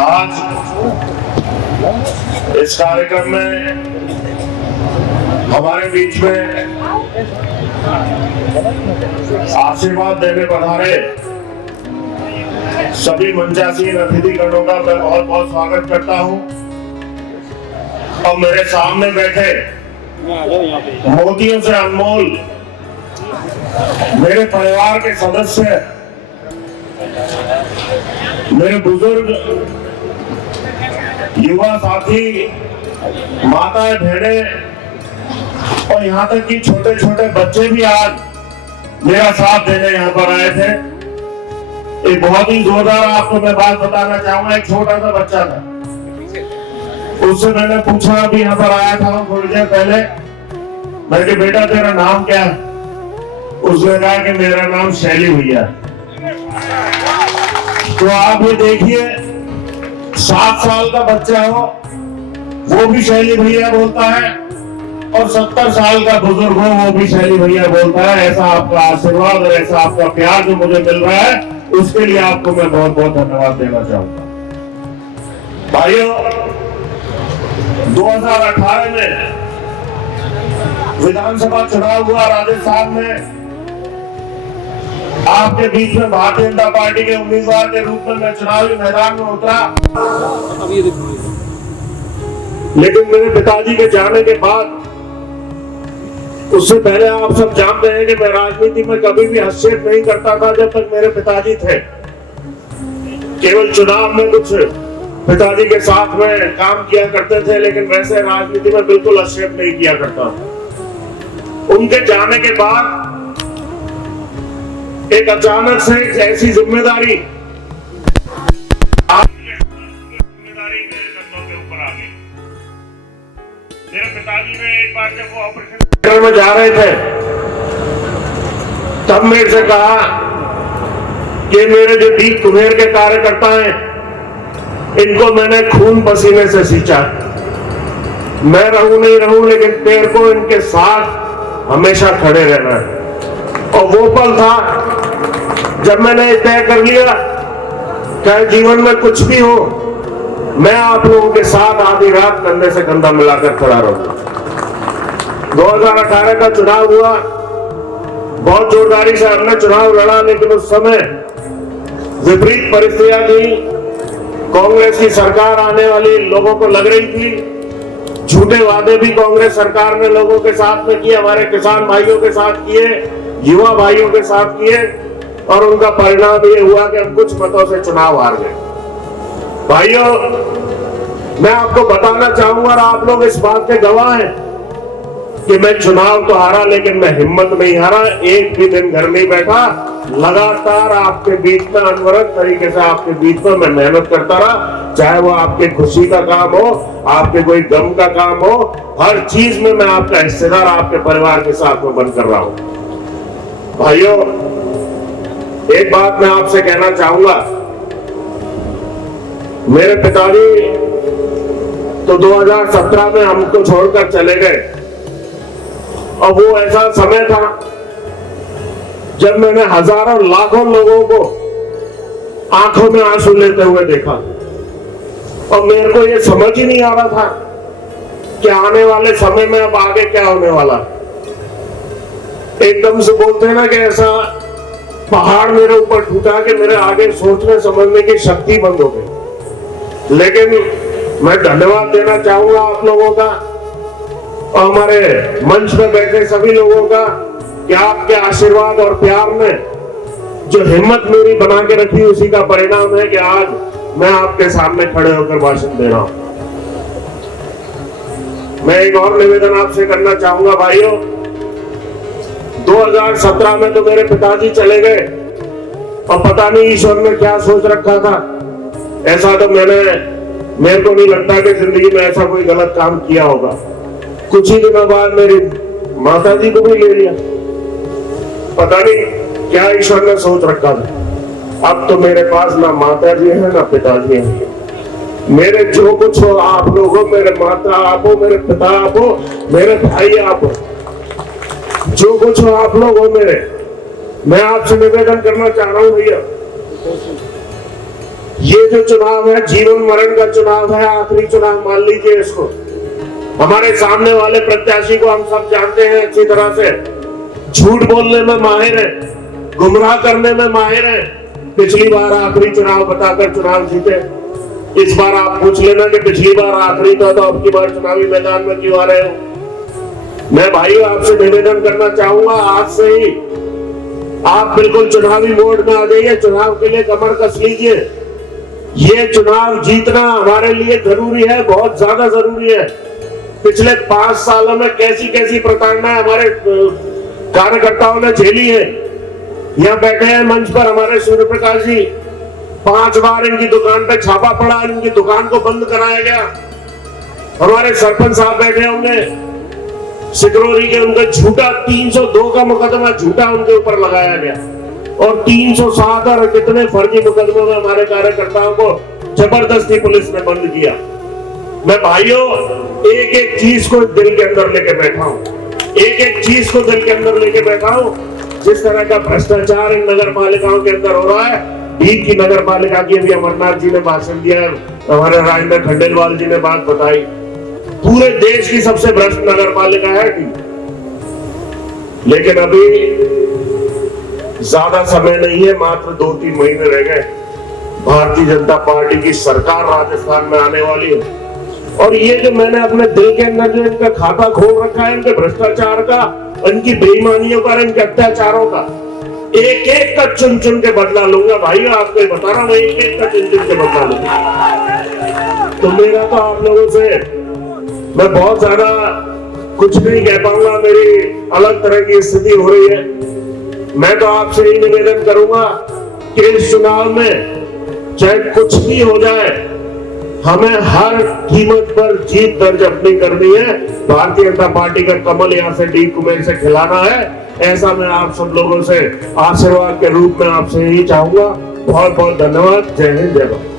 आज इस कार्यक्रम में हमारे बीच में आशीर्वाद देने पधारे सभी मंचासीन अतिथिगणों का मैं बहुत बहुत स्वागत करता हूं। और मेरे सामने बैठे मोतियों से अनमोल मेरे परिवार के सदस्य, मेरे बुजुर्ग, युवा साथी, माताएं, बहनें और यहाँ तक कि छोटे छोटे बच्चे भी आज मेरा साथ देने यहाँ पर आए थे। एक बहुत ही जोरदार आपको मैं बात बताना चाहूंगा। एक छोटा सा बच्चा था, उससे मैंने पूछा, अभी यहाँ पर आया था थोड़ी देर पहले, मैंने कहा बेटा तेरा नाम क्या है? उसने कहा कि मेरा नाम शैली भैया। तो आप ये देखिए, 7 साल का बच्चा हो वो भी शैली भैया बोलता है और 70 साल का बुजुर्ग हो वो भी शैली भैया बोलता है। ऐसा आपका आशीर्वाद और ऐसा आपका प्यार जो मुझे मिल रहा है, उसके लिए आपको मैं बहुत बहुत धन्यवाद देना चाहूंगा। भाइयों, 2018 में विधानसभा चुनाव हुआ राजस्थान में। आपके बीच में भारतीय जनता पार्टी के उम्मीदवार के रूप में मैं चुनावी मैदान में उतरा। लेकिन मेरे पिताजी के जाने के बाद, उससे पहले आप सब जानते हैं कि मैं राजनीति में कभी भी हस्तक्षेप नहीं करता था जब तक मेरे पिताजी थे। केवल चुनाव में कुछ पिताजी के साथ में काम किया करते थे, लेकिन वैसे राजनीति में बिल्कुल हस्तक्षेप नहीं किया करता। उनके जाने के बाद एक अचानक से एक ऐसी जिम्मेदारी मेरे कंधों के ऊपर आ गई। मेरे पिताजी ने एक बार जब वो ऑपरेशन में जा रहे थे, तब मेरे से कहा कि मेरे जो दीप कुम्हेर के कार्यकर्ता हैं, इनको मैंने खून पसीने से सींचा। मैं रहूं नहीं रहूं, लेकिन तेरे को इनके साथ हमेशा खड़े रहना है। और वो पल था जब मैंने तय कर लिया, चाहे जीवन में कुछ भी हो, मैं आप लोगों के साथ आधी रात कंधे से कंधा मिलाकर खड़ा रहूंगा। 2018 का चुनाव हुआ, बहुत जोरदारी से हमने चुनाव लड़ा, लेकिन उस समय विपरीत परिस्थितियां थी। कांग्रेस की सरकार आने वाली लोगों को लग रही थी। झूठे वादे भी कांग्रेस सरकार ने लोगों के साथ में किए, हमारे किसान भाइयों के साथ किए, युवा भाइयों के साथ किए, और उनका परिणाम ये हुआ कि हम कुछ मतों से चुनाव हार गए। भाइयों, मैं आपको बताना चाहूंगा और आप लोग इस बात के गवाह हैं कि मैं चुनाव तो हारा, लेकिन मैं हिम्मत नहीं हारा। एक भी दिन घर नहीं बैठा, लगातार आपके बीच में अनवरत तरीके से आपके बीच में मैं मेहनत करता रहा। चाहे वो आपके खुशी का काम हो, आपके कोई गम का काम हो, हर चीज में मैं आपका हिस्सेदार, आपके परिवार के साथ में बनकर रहा हूं। भाइयों, एक बात मैं आपसे कहना चाहूंगा, मेरे पिताजी तो 2017 में हमको छोड़कर चले गए, और वो ऐसा समय था जब मैंने हजारों लाखों लोगों को आंखों में आंसू लेते हुए देखा, और मेरे को ये समझ ही नहीं आ रहा था कि आने वाले समय में अब आगे क्या होने वाला। एकदम से बोलते हैं ना कि ऐसा पहाड़ मेरे ऊपर टूटा कि मेरे आगे सोचने समझने की शक्ति बंद हो गई। लेकिन मैं धन्यवाद देना चाहूंगा आप लोगों का और हमारे मंच में बैठे सभी लोगों का कि आपके आशीर्वाद और प्यार ने जो हिम्मत मेरी बना के रखी, उसी का परिणाम है कि आज मैं आपके सामने खड़े होकर भाषण दे रहा हूं। मैं एक और निवेदन आपसे करना चाहूंगा भाइयों, 2017 में तो मेरे पिताजी चले गए, और पता नहीं ईश्वर ने क्या सोच रखा था। ऐसा तो मेरे को नहीं लगता कि जिंदगी में ऐसा कोई गलत काम किया होगा। कुछ ही दिनों बाद मेरी माताजी को भी ले लिया। पता नहीं क्या ईश्वर ने सोच रखा था। अब तो मेरे पास ना माताजी है ना पिताजी है। मेरे जो कुछ हो आप लोग हो, मेरे माता आप हो, मेरे पिता आप हो, मेरे भाई आप हो, जो कुछ हो आप लोग हो मेरे। मैं आपसे निवेदन करना चाह रहा हूं भैया, ये जो चुनाव है जीवन मरण का चुनाव है, आखिरी चुनाव मान लीजिए इसको। हमारे सामने वाले प्रत्याशी को हम सब जानते हैं अच्छी तरह से, झूठ बोलने में माहिर है, गुमराह करने में माहिर है। पिछली बार आखिरी चुनाव बताकर चुनाव जीते। इस बार आप पूछ लेना कि पिछली बार आखिरी था तो अब की बार चुनावी मैदान में क्यों आ रहे हो। मैं भाइयों आपसे निवेदन करना चाहूंगा, आज से ही आप बिल्कुल चुनावी मोड में आ जाइए, चुनाव के लिए कमर कस लीजिए। ये चुनाव जीतना हमारे लिए जरूरी है, बहुत ज्यादा जरूरी है। पिछले 5 सालों में कैसी कैसी प्रताड़ना हमारे कार्यकर्ताओं ने झेली है। यहाँ बैठे हैं मंच पर हमारे सूर्य प्रकाश जी, 5 बार इनकी दुकान पे छापा पड़ा, इनकी दुकान को बंद कराया गया। हमारे सरपंच साहब बैठे होंगे सिकरोरी के, उनका झूठा 302 का मुकदमा झूठा उनके ऊपर लगाया गया और 307 और कितने फर्जी मुकदमों में हमारे कार्यकर्ताओं को जबरदस्ती पुलिस ने बंद किया। मैं भाइयों एक एक चीज को दिल के अंदर लेके बैठा हूं, एक एक चीज को दिल के अंदर लेके बैठा हूं। जिस तरह का भ्रष्टाचार इन नगर पालिकाओं के अंदर हो रहा है, डीग की नगर पालिका की अभी अमरनाथ जी ने भाषण दिया, हमारे राजेंद्र खंडेलवाल जी ने बात बताई, पूरे देश की सबसे भ्रष्ट नगर पालिका है डीग। लेकिन अभी ज्यादा समय नहीं है, मात्र 2-3 महीने रह गए, भारतीय जनता पार्टी की सरकार राजस्थान में आने वाली है। और ये जो मैंने अपने दिल के अंदर जो इनका खाता खोल रखा है, इनके भ्रष्टाचार का, इनकी बेईमानियों का, इनके अत्याचारों का, एक एक का चुन चुन के बदला लूंगा। भाई आपको बता रहा हूं, एक एक का चुन चुन के बदला लूंगा। तो मेरा तो आप लोगों से मैं बहुत ज्यादा कुछ नहीं कह पाऊंगा, मेरी अलग तरह की स्थिति हो रही है। मैं तो आपसे ही निवेदन करूंगा कि इस चुनाव में चाहे कुछ भी हो जाए, हमें हर कीमत पर जीत दर्ज अपनी करनी है। भारतीय जनता पार्टी का कमल यहां से डी कुमेर से खिलाना है। ऐसा मैं आप सब लोगों से आशीर्वाद के रूप में आपसे यही चाहूंगा। बहुत बहुत धन्यवाद। जय हिंद, जय भारत।